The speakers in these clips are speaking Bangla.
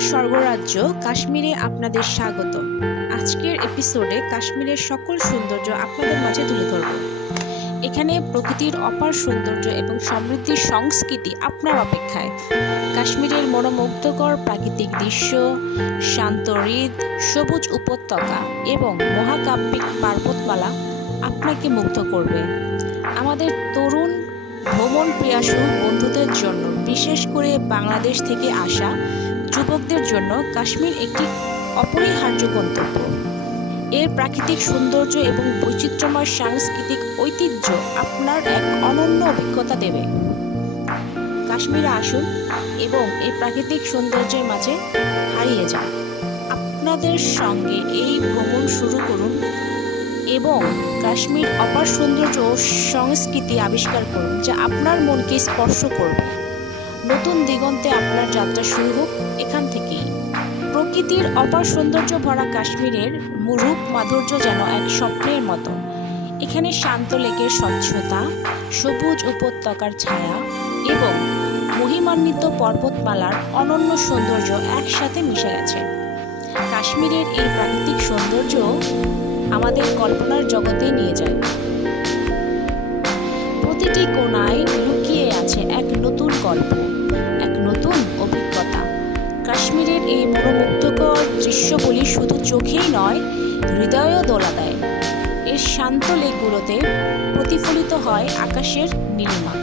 স্বর্গরাজ্য কাশ্মীরে আপনাদের স্বাগত। আজকের এপিসোডে কাশ্মীরের সকল সৌন্দর্য আপনাদের মাঝে তুলে ধরব। এখানে প্রকৃতির অপার সৌন্দর্য এবং সমৃদ্ধির সংস্কৃতি আপনার অপেক্ষায়। কাশ্মীরের মনোমুগ্ধকর প্রাকৃতিক দৃশ্য, শান্ত হৃদ সবুজ উপত্যকা এবং মহাকাব্যিক পার্বতমালা আপনাকে মুগ্ধ করবে। আমাদের তরুণ ভ্রমণ প্রিয়াসু বন্ধুদের জন্য, বিশেষ করে বাংলাদেশ থেকে আসা যুবকদের জন্য কাশ্মীর একটি অপরিহার্য গন্তব্য। এর প্রাকৃতিক সৌন্দর্য এবং বৈচিত্র্যময় সাংস্কৃতিক ঐতিহ্য আপনার এক অনন্য অভিজ্ঞতা দেবে। কাশ্মীরে আসুন এবং এই প্রাকৃতিক সৌন্দর্যের মাঝে হারিয়ে যান। আপনাদের সঙ্গে এই ভ্রমণ শুরু করুন এবং কাশ্মীর অপার সৌন্দর্য ও সংস্কৃতি আবিষ্কার করুন, যা আপনার মনকে স্পর্শ করবে। নতুন দিগন্তে আপনার যাত্রা শুরু হোক এখান থেকেই। প্রকৃতির অপার সৌন্দর্য ভরা কাশ্মীরের রূপ মাধুর্য যেন এক স্বপ্নের মতো। এখানে শান্ত লেকের স্বচ্ছতা, সবুজ উপত্যকার ছায়া এবং মহিমান্বিত পর্বতমালার অনন্য সৌন্দর্য একসাথে মিশে গেছে। কাশ্মীরের এই প্রাকৃতিক সৌন্দর্য আমাদের কল্পনার জগতে নিয়ে যায়। প্রতিটি কোণায় লুকিয়ে আছে এক নতুন গল্প, এক নতুন অভিজ্ঞতা। কাশ্মীরের এই মনোমুগ্ধকর দৃশ্যগুলি শুধু চোখেই নয়, হৃদয়ও দোলা দেয়। এর শান্ত লেকগুলোতে প্রতিফলিত হয় আকাশের নীলিমা।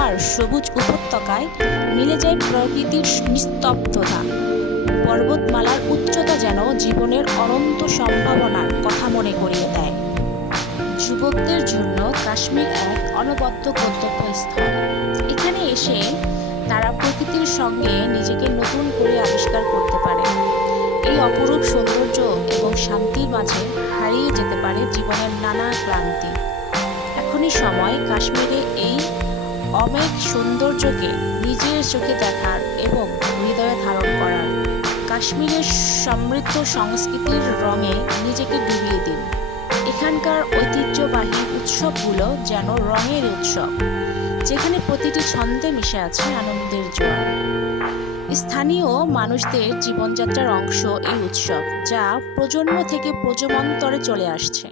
আর সবুজ উপত্যকায় মিলে যায় প্রকৃতির নিস্তব্ধতা। পর্বতমালার উচ্চতা যেন জীবনের অনন্ত সম্ভাবনার কথা মনে করিয়ে দেয়। যুবকদের জন্য কাশ্মীর এক অনবদ্য গন্তব্যস্থল। এখানে এসে তারা প্রকৃতির সঙ্গে নিজেকে নতুন করে আবিষ্কার করতে পারে। এই অপরূপ সৌন্দর্য এবং শান্তির মাঝে হারিয়ে যেতে পারে জীবনের নানা ক্লান্তি। এখনই সময় কাশ্মীরে এই অমেক সৌন্দর্যকে নিজের চোখে দেখার এবং কাশ্মীরের সমৃদ্ধ সংস্কৃতির রঙে নিজেকে ডুবিয়ে দিন। এখানকার ঐতিহ্যবাহী উৎসবগুলো যেন রঙের উৎসব, যেখানে প্রতিটি ছন্দে মিশে আছে আনন্দের জোয়ার। স্থানীয় মানুষদের জীবনযাত্রার অংশ এই উৎসব, যা প্রজন্ম থেকে প্রজন্মান্তরে চলে আসছে।